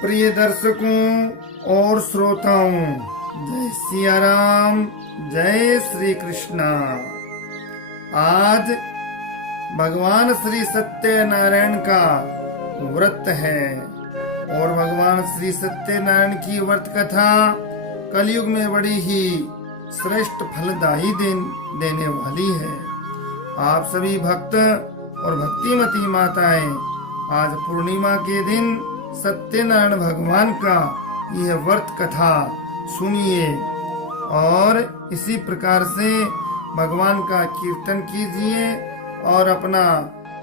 प्रिय दर्शकों और श्रोताओं, जय सिया राम, जय श्री कृष्णा। आज भगवान श्री सत्यनारायण का व्रत है और भगवान श्री सत्यनारायण की व्रत कथा कलयुग में बड़ी ही श्रेष्ठ फलदायी देने वाली है। आप सभी भक्त और भक्तिमती माताएं आज पूर्णिमा के दिन सत्यनारायण भगवान का यह व्रत कथा सुनिए और इसी प्रकार से भगवान का कीर्तन कीजिए और अपना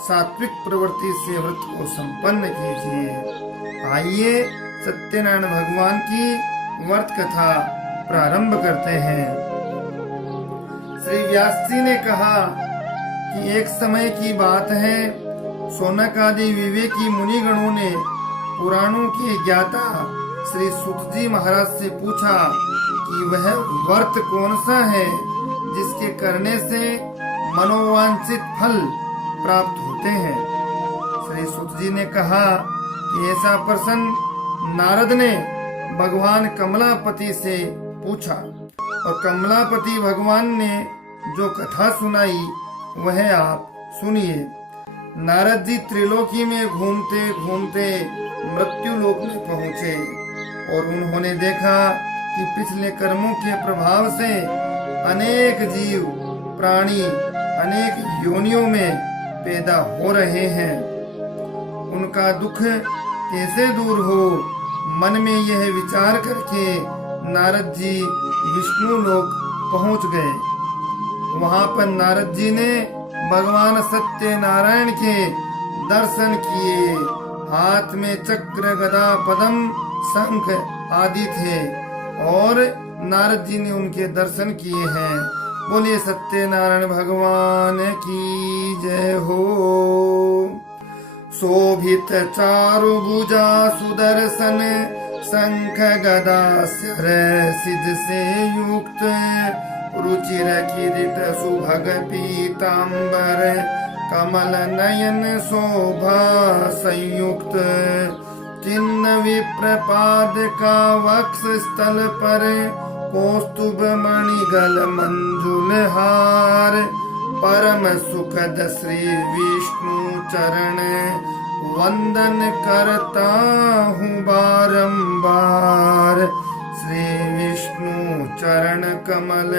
सात्विक प्रवृत्ति से व्रत को संपन्न कीजिए। आइए सत्यनारायण भगवान की व्रत कथा प्रारंभ करते हैं। श्री व्यास जी ने कहा कि एक समय की बात है, शौनक आदि विवेकी मुनिगणों ने पुराणों के ज्ञाता श्री सूत जी महाराज से पूछा कि वह व्रत कौन सा है जिसके करने से मनोवांछित फल प्राप्त होते हैं। श्री सूत जी ने कहा कि ऐसा प्रश्न नारद ने भगवान कमलापति से पूछा और कमलापति भगवान ने जो कथा सुनाई वह आप सुनिए। नारद जी त्रिलोकी में घूमते घूमते मृत्यु लोक में पहुँचे और उन्होंने देखा कि पिछले कर्मों के प्रभाव से अनेक जीव प्राणी अनेक योनियों में पैदा हो रहे हैं। उनका दुख कैसे दूर हो, मन में यह विचार करके नारद जी विष्णु लोक पहुंच गए। वहां पर नारद जी ने भगवान सत्यनारायण के दर्शन किए। हाथ में चक्र गदा पद्म शंख आदि थे और नारद जी ने उनके दर्शन किए हैं। बोलिए सत्यनारायण भगवान की जय हो। शोभित चारु भुजा सुदर्शन शंख गदा सिर सिद्ध से युक्त रुचिर किरीट सुभग पीतांबर कमल नयन शोभा संयुक्त चिन्ह विप्रपाद का वक्ष स्थल पर कौस्तुभ मणिगल मंजुल हार परम सुखद श्री विष्णु चरण वंदन करता हूँ बारंबार। श्री विष्णु चरण कमल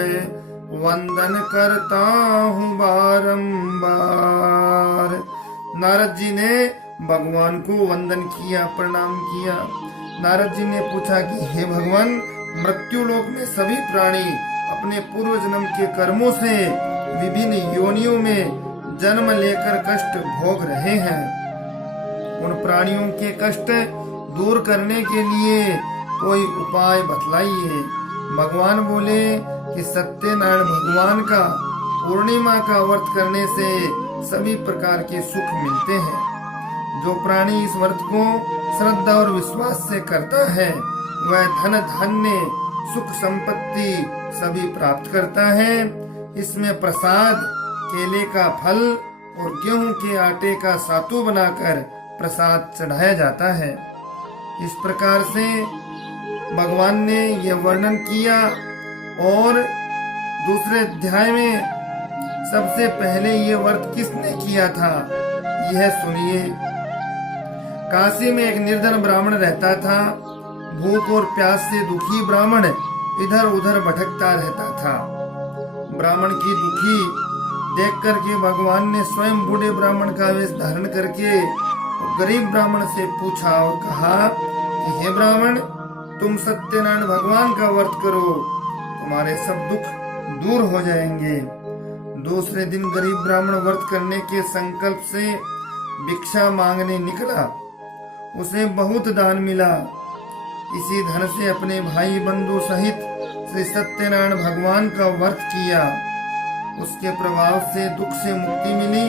वंदन करता हूँ बारंबार। नारद जी ने भगवान को वंदन किया, प्रणाम किया। नारद जी ने पूछा कि हे भगवान, मृत्यु लोक में सभी प्राणी अपने पूर्व जन्म के कर्मों से विभिन्न योनियों में जन्म लेकर कष्ट भोग रहे हैं। उन प्राणियों के कष्ट दूर करने के लिए कोई उपाय बतलाइए। भगवान बोले कि सत्यनारायण भगवान का पूर्णिमा का व्रत करने से सभी प्रकार के सुख मिलते हैं। जो प्राणी इस व्रत को श्रद्धा और विश्वास से करता है वह धन धान्य सुख संपत्ति सभी प्राप्त करता है। इसमें प्रसाद, केले का फल और गेहूं के आटे का सातु बनाकर प्रसाद चढ़ाया जाता है। इस प्रकार से भगवान ने यह वर्णन किया और दूसरे अध्याय में सबसे पहले ये व्रत किसने किया था यह सुनिए। काशी में एक निर्धन ब्राह्मण रहता था। भूख और प्यास से दुखी ब्राह्मण इधर उधर भटकता रहता था। ब्राह्मण की दुखी देख करके भगवान ने स्वयं बूढ़े ब्राह्मण का वेश धारण करके गरीब ब्राह्मण से पूछा और कहा कि हे ब्राह्मण, तुम सत्यनारायण भगवान का व्रत करो, तुम्हारे सब दुख दूर हो जाएंगे। दूसरे दिन गरीब ब्राह्मण व्रत करने के संकल्प से भिक्षा मांगने निकला। उसे बहुत दान मिला। इसी धन से अपने भाई बंधु सहित श्री सत्यनारायण भगवान का व्रत किया। उसके प्रभाव से दुख से मुक्ति मिली,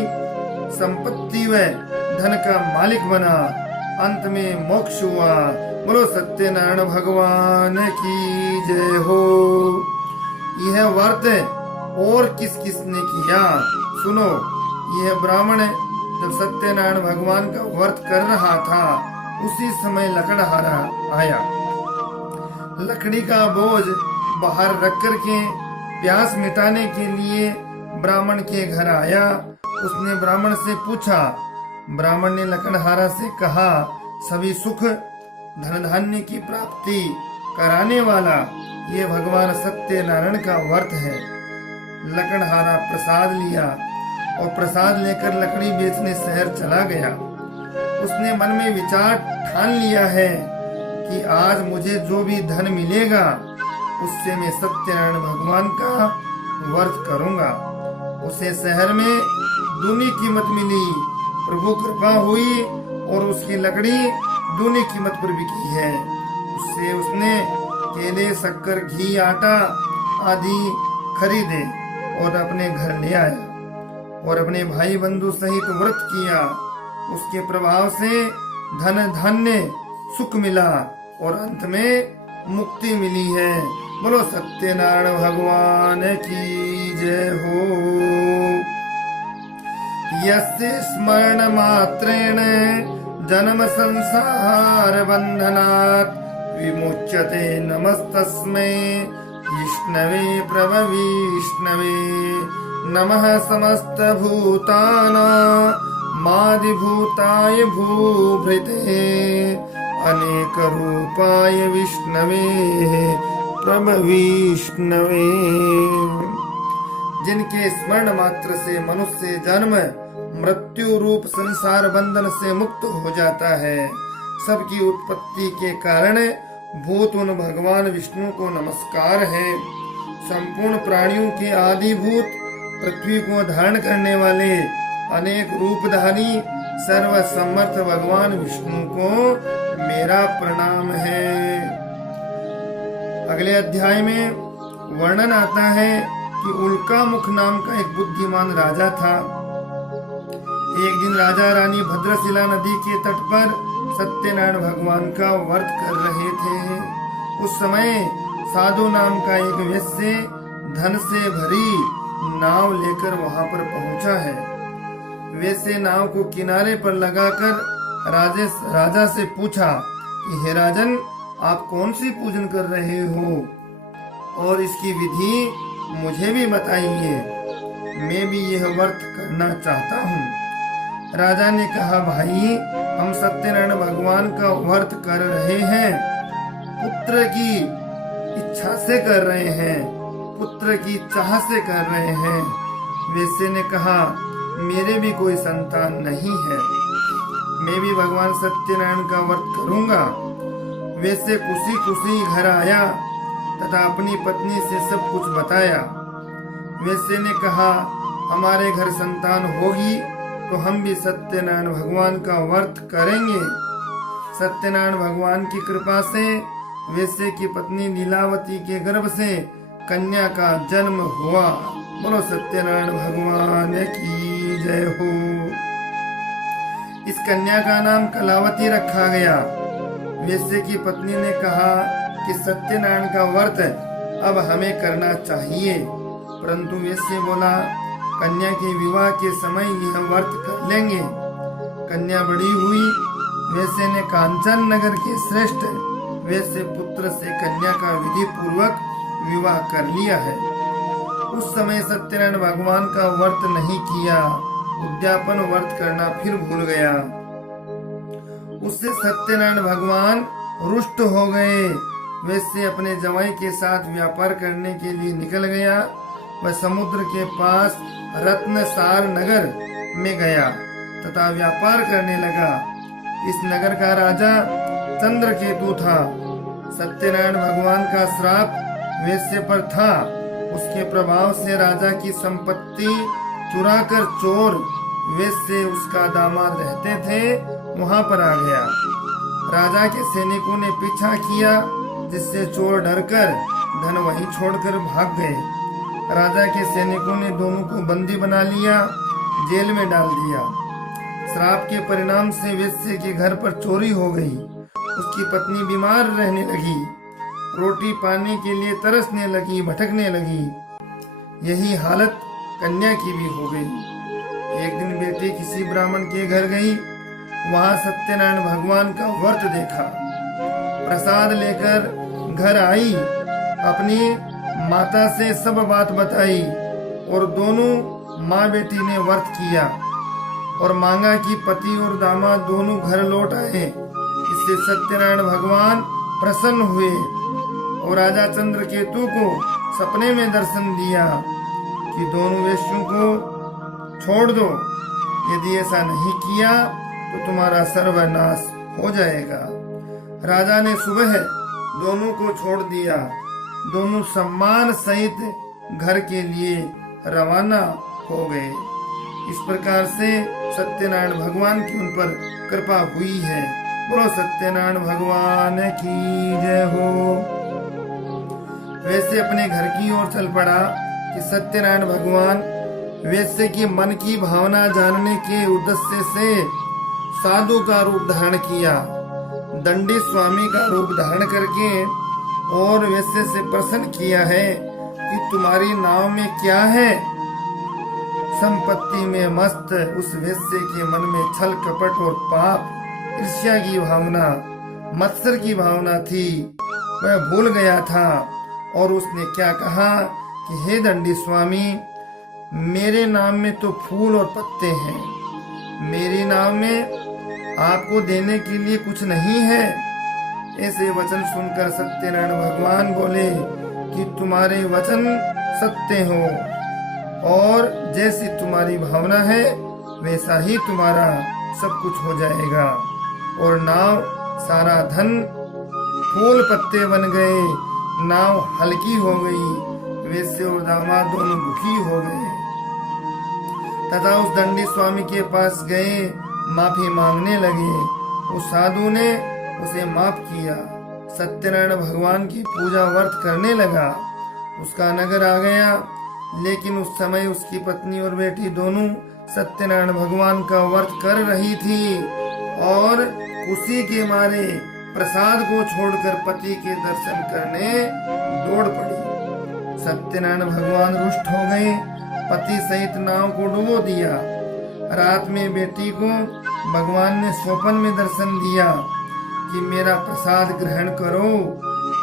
संपत्ति व धन का मालिक बना, अंत में मोक्ष हुआ। बोलो सत्यनारायण भगवान की जय हो। यह व्रत और किस किस ने किया सुनो। यह ब्राह्मण जब सत्यनारायण भगवान का व्रत कर रहा था उसी समय लकड़हारा आया। लकड़ी का बोझ बाहर रख करके प्यास मिटाने के लिए ब्राह्मण के घर आया। उसने ब्राह्मण से पूछा। ब्राह्मण ने लकड़हारा से कहा, सभी सुख धन धान्य की प्राप्ति कराने वाला ये भगवान सत्यनारायण का व्रत है। लकड़हारा प्रसाद लिया और प्रसाद लेकर लकड़ी बेचने शहर चला गया। उसने मन में विचार ठान लिया है कि आज मुझे जो भी धन मिलेगा उससे मैं सत्यनारायण भगवान का व्रत करूंगा। उसे शहर में दूनी कीमत मिली। प्रभु कृपा हुई और उसकी लकड़ी दूनी कीमत पर बिकी है। उससे उसने केले, शक्कर, घी, आटा आदि खरीदे और अपने घर ले आया और अपने भाई बंधु सहित व्रत किया। उसके प्रभाव से धन धान्य सुख मिला और अंत में मुक्ति मिली है। बोलो सत्यनारायण भगवान की जय हो। यस्य स्मरण मात्रेण जन्म संसार बंधनात् विमुच्यते नमस्तस्मै विष्णवे प्रभविष्णवे। नमः समस्त भूतानां मादिभूताय भूभृते अनेक रूपाय विष्णवे प्रभविष्णवे। जिनके स्मरण मात्र से मनुष्य जन्म मृत्यु रूप संसार बंधन से मुक्त हो जाता है। सबकी उत्पत्ति के कारण भूत उन भगवान विष्णु को नमस्कार है। संपूर्ण प्राणियों के आदिभूत पृथ्वी को धारण करने वाले अनेक रूपधारी सर्व समर्थ भगवान विष्णु को मेरा प्रणाम है। अगले अध्याय में वर्णन आता है कि उल्कामुख नाम का एक बुद्धिमान राजा था। एक दिन राजा रानी भद्रशिला नदी के तट पर सत्यनारायण भगवान का व्रत कर रहे थे। उस समय साधु नाम का एक वैश्य धन से भरी नाव लेकर वहां पर पहुंचा है। वैसे नाव को किनारे पर लगाकर राजा से पूछा कि हे राजन, आप कौन सी पूजन कर रहे हो और इसकी विधि मुझे भी बताइए, मैं भी यह व्रत करना चाहता हूँ। राजा ने कहा, भाई हम सत्यनारायण भगवान का व्रत कर रहे हैं, पुत्र की इच्छा से कर रहे हैं, पुत्र की चाह से कर रहे हैं। वैसे ने कहा, मेरे भी कोई संतान नहीं है, मैं भी भगवान सत्यनारायण का व्रत करूंगा। वैसे खुशी खुशी घर आया तथा अपनी पत्नी से सब कुछ बताया। वैसे ने कहा, हमारे घर संतान होगी तो हम भी सत्यनारायण भगवान का व्रत करेंगे। सत्यनारायण भगवान की कृपा से वैसे की पत्नी लीलावती के गर्भ से कन्या का जन्म हुआ। बोलो सत्यनारायण भगवान की जय हो। इस कन्या का नाम कलावती रखा गया। वैसे की पत्नी ने कहा कि सत्यनारायण का व्रत अब हमें करना चाहिए, परंतु वैसे बोला, कन्या के विवाह के समय यह व्रत कर लेंगे। कन्या बड़ी हुई। वैसे ने कांचन नगर के श्रेष्ठ वैसे पुत्र से कन्या का विधि पूर्वक विवाह कर लिया है। उस समय सत्यनारायण भगवान का व्रत नहीं किया, उद्यापन व्रत करना फिर भूल गया। उससे सत्यनारायण भगवान रुष्ट हो गए। वैसे अपने जवाई के साथ व्यापार करने के लिए निकल गया। वह समुद्र के पास रत्नसार नगर में गया तथा व्यापार करने लगा। इस नगर का राजा चंद्रकेतु था। सत्यनारायण भगवान का श्राप वैश्य पर था। उसके प्रभाव से राजा की संपत्ति चुराकर चोर वैश्य उसका दामाद रहते थे वहां पर आ गया। राजा के सैनिकों ने पीछा किया, जिससे चोर डरकर धन वहीं छोड़कर भाग गए। राजा के सैनिकों ने दोनों को बंदी बना लिया, जेल में डाल दिया। श्राप के परिणाम से वैश्य के घर पर चोरी हो गई। उसकी पत्नी बीमार रहने लगी, रोटी पाने के लिए तरसने लगी, भटकने लगी। यही हालत कन्या की भी हो गई। एक दिन बेटी किसी ब्राह्मण के घर गई, वहां सत्यनारायण भगवान का व्रत देखा, प्रसाद लेकर घर आई, अपनी माता से सब बात बताई और दोनों माँ बेटी ने व्रत किया और मांगा कि पति और दामाद दोनों घर लौट आए। इससे सत्यनारायण भगवान प्रसन्न हुए और राजा चंद्रकेतु को सपने में दर्शन दिया कि दोनों वेश्यों को छोड़ दो, यदि ऐसा नहीं किया तो तुम्हारा सर्वनाश हो जाएगा। राजा ने सुबह दोनों को छोड़ दिया। दोनों सम्मान सहित घर के लिए रवाना हो गए। इस प्रकार से सत्यनारायण भगवान की उन पर कृपा हुई है। बोलो सत्यनारायण भगवान की जय हो। वैसे अपने घर की ओर चल पड़ा कि सत्यनारायण भगवान वैसे की मन की भावना जानने के उद्देश्य से साधु का रूप धारण किया, दंडी स्वामी का रूप धारण करके और वैसे से प्रश्न किया है कि तुम्हारी नाव में क्या है। संपत्ति में मस्त उस वैश्य के मन में छल कपट और पाप, ईर्ष्या की भावना, मत्सर की भावना थी। वह भूल गया था और उसने क्या कहा कि हे दंडी स्वामी, मेरे नाम में तो फूल और पत्ते हैं, मेरी नाम में आपको देने के लिए कुछ नहीं है। ऐसे वचन सुनकर सत्यनारायण भगवान बोले कि तुम्हारे वचन सत्य हो और जैसी तुम्हारी भावना है वैसा ही तुम्हारा सब कुछ हो जाएगा। और नाव सारा धन फूल पत्ते बन गए, नाव हल्की हो गई, वैसे और दामाद दोनों दुखी हो गए तथा उस दंडी स्वामी के पास गए, माफी मांगने लगे। उस साधु ने उसे माफ किया, सत्यनारायण भगवान की पूजा व्रत करने लगा। उसका नगर आ गया, लेकिन उस समय उसकी पत्नी और बेटी दोनों सत्यनारायण भगवान का व्रत कर रही थी और खुशी के मारे प्रसाद को छोड़कर पति के दर्शन करने दौड़ पड़ी। सत्यनारायण भगवान रुष्ट हो गए, पति सहित नाव को डुबो दिया। रात में बेटी को भगवान ने स्वप्न में दर्शन दिया कि मेरा प्रसाद ग्रहण करो,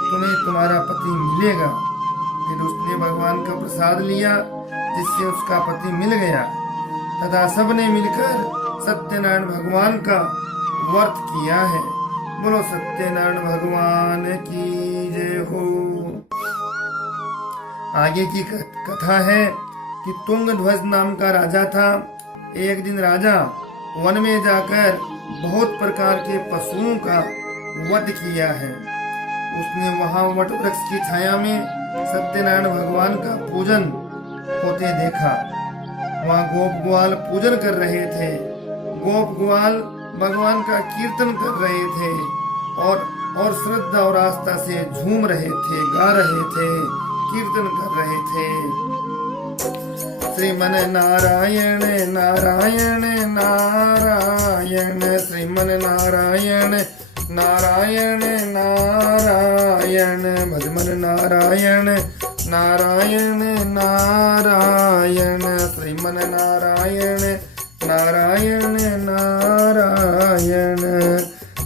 तुम्हें तुम्हारा पति मिलेगा। फिर उसने भगवान का प्रसाद लिया, जिससे उसका पति मिल गया तथा सबने मिलकर सत्यनारायण भगवान का व्रत किया है। बोलो सत्यनारायण भगवान की जय हो। आगे की कथा है कि तुंगध्वज नाम का राजा था। एक दिन राजा वन में जाकर बहुत प्रकार के पशुओं का वध किया है। उसने वहां वट वृक्ष की छाया में सत्यनारायण भगवान का पूजन होते देखा। वहां गोप ग्वाल पूजन कर रहे थे। गोप ग्वाल भगवान का कीर्तन कर रहे थे और श्रद्धा और आस्था से झूम रहे थे, गा रहे थे, कीर्तन कर रहे थे। श्रीमन नारायण नारायण नारायण, श्रीमन नारायण नारायण नारायण, भजमन नारायण नारायण नारायण, श्रीमन नारायण नारायण नारायण।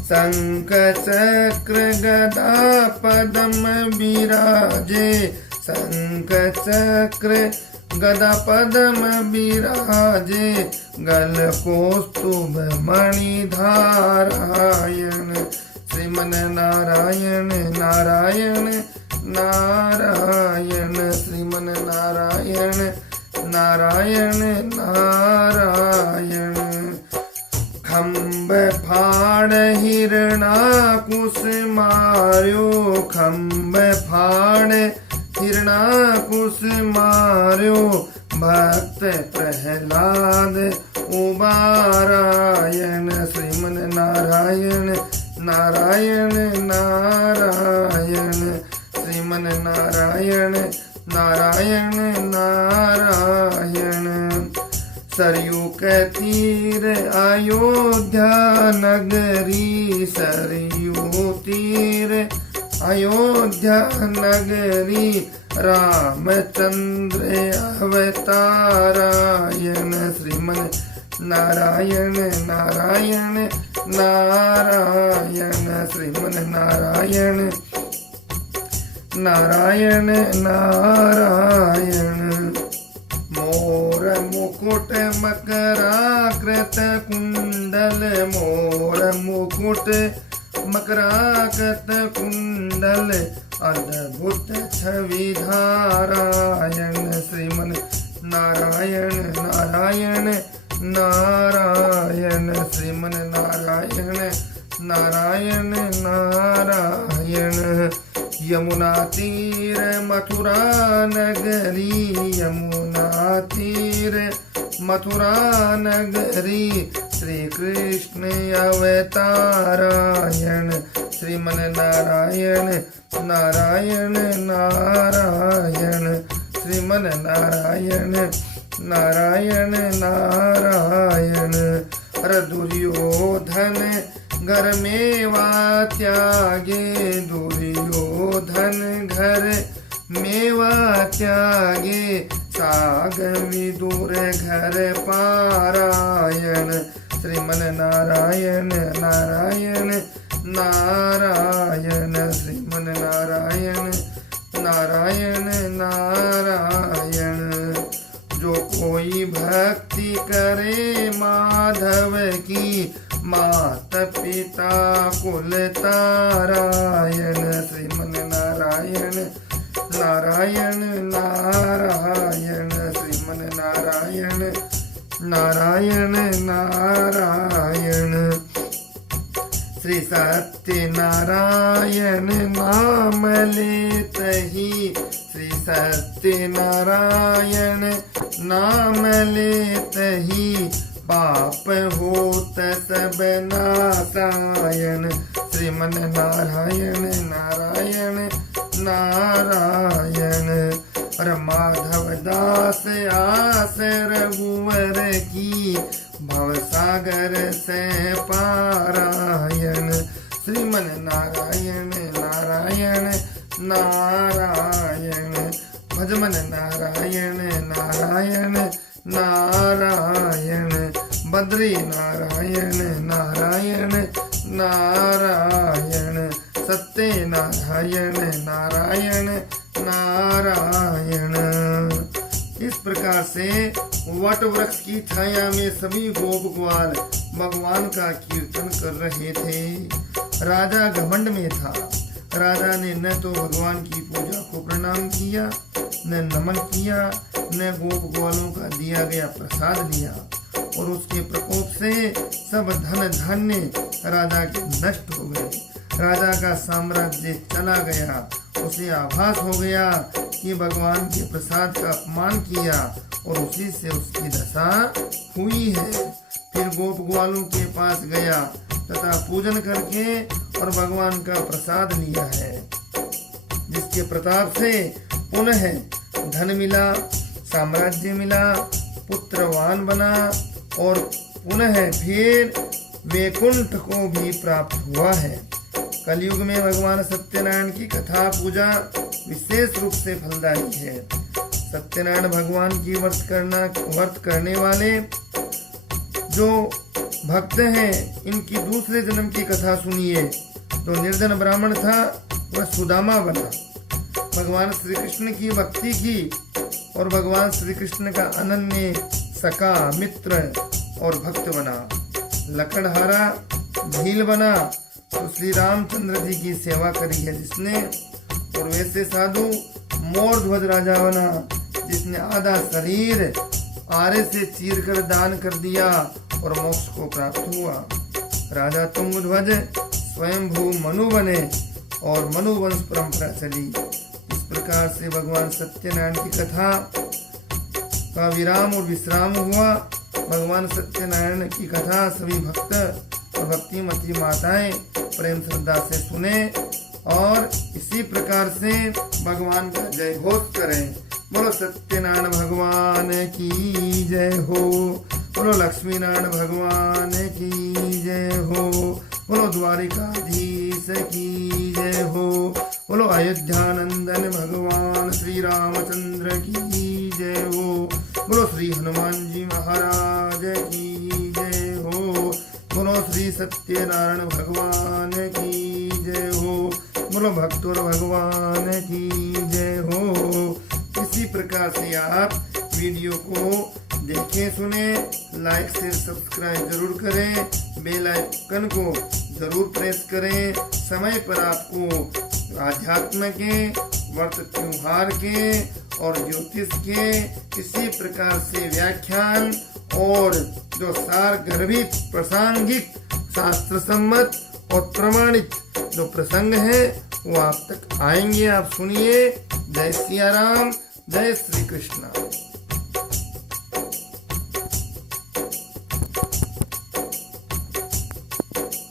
शंख चक्र गदा पद्म विराजे, शंख चक्र गदा पद्म विराजे, गल कौस्तुभ मणि धारायण। श्रीमन नारायण नारायण नारायण, श्रीमन नारायण नारायण नारायण। खम्ब फाड़ हिरणाकुश मार्यो, खम्ब फाड़ हिरणाकुश मार्यो, भक्त प्रहलाद उबारायण। श्रीमन नारायण नारायण नारायण, श्रीमन नारायण नारायण नारायण। सरयू के तीर अयोध्या नगरी, सरयू तीर अयोध्या नगरी, रामचंद्र अवतारायण श्रीमन नारायण नारायण नारायण श्रीमन नारायण नारायण नारायण। मोर मुकुट मकराकृत कुंडल मोर मुकुट मकराकृत कुंडल अद्भुत छवि धारायण श्रीमन नारायण नारायण नारायण श्रीमन नारायण नारायण नारायण। यमुना तीर मथुरा नगरी यमुना तीर मथुरा नगरी श्री कृष्ण अवतारायण श्रीमन नारायण नारायण नारायण श्रीमन नारायण नारायण नारायण। अर दुर्योधन घर मेवा त्यागे दुर्योधन घर मेवा त्यागे साग विदुर घर पारायण श्रीमन नारायण नारायण नारायण श्रीमन नारायण नारायण नारायण। जो कोई भक्ति करे माधव की मात पिता कुल तारायण श्रीमन नारायण नारायण नारायण श्रीमन नारायण नारायण नारायण। श्री सत्यनारायण नाम लेतहि श्री सत्यनारायण नाम लेतहि पाप होत सब नाशायन श्रीमन नारायण नारायण नारायण। और माधव दास आस रघुवर की भवसागर से पारायण श्रीमन नारायण नारायण नारायण। भजमन नारायण नारायण नारायण बद्री नारायण नारायण नारायण सत्य नारायण नारायण नारायण। इस प्रकार से वट वृक्ष की छाया में सभी गोप ग्वाल भगवान का कीर्तन कर रहे थे। राजा घमंड में था। राजा ने न तो भगवान की पूजा को प्रणाम किया, न नमन किया, न गोप ग्वालों का दिया गया प्रसाद लिया, और उसके प्रकोप से सब धन धान्य राजा के नष्ट हो गए। राजा का साम्राज्य चला गया। उसे आभास हो गया कि भगवान के प्रसाद का अपमान किया और उसी से उसकी दशा हुई है। फिर गोप ग्वालों के पास गया तथा पूजन करके और भगवान का प्रसाद लिया है, जिसके प्रताप से पुनः धन मिला, साम्राज्य मिला, पुत्रवान बना और पुनः फिर वैकुंठ को भी प्राप्त हुआ है। कलयुग में भगवान सत्यनारायण की कथा पूजा विशेष रूप से फलदायी है। सत्यनारायण भगवान की व्रत करने वाले जो भक्त हैं, इनकी दूसरे जन्म की कथा सुनिए। जो निर्धन ब्राह्मण था वह सुदामा बना, भगवान श्री कृष्ण की भक्ति की और भगवान श्री कृष्ण का अनन्य सखा मित्र और भक्त बना। लकड़हारा भील बना तो श्री रामचंद्र जी की सेवा करी है जिसने। और वैसे साधु मोर ध्वज राजा बना जिसने आधा शरीर आरे से चीर कर दान कर दिया और मोक्ष को प्राप्त हुआ। राजा तुंगध्वज स्वयंभू मनु बने और मनु वंश परंपरा चली। इस प्रकार से भगवान सत्यनारायण की कथा का विराम और विश्राम हुआ। भगवान सत्यनारायण की कथा सभी भक्त और भक्तिमती माताएं प्रेम श्रद्धा से सुने और इसी प्रकार से भगवान का जय घोष करें। बोलो सत्यनारायण भगवान की जय हो, बोलो लक्ष्मी नारायण भगवान की जय हो, बोलो द्वारिकाधीश की जय हो, बोलो अयोध्यानंदन भगवान श्री रामचंद्र की जय हो। बोलो श्री हनुमान जी महाराज की जय हो। बोलो श्री सत्यनारायण भगवान की जय हो। बोलो भक्तोर भगवान की जय हो। इसी प्रकार से आप वीडियो को देखें, सुने, लाइक शेयर सब्सक्राइब जरूर करें, बेल आइकन को जरूर प्रेस करें। समय पर आपको आध्यात्म के, व्रत त्योहार के और ज्योतिष के इसी प्रकार से व्याख्यान और जो सार गर्भित प्रासंगिक शास्त्र सम्मत और प्रमाणित जो प्रसंग है वो आप तक आएंगे। आप सुनिए। जय सिया राम, जय श्री कृष्ण।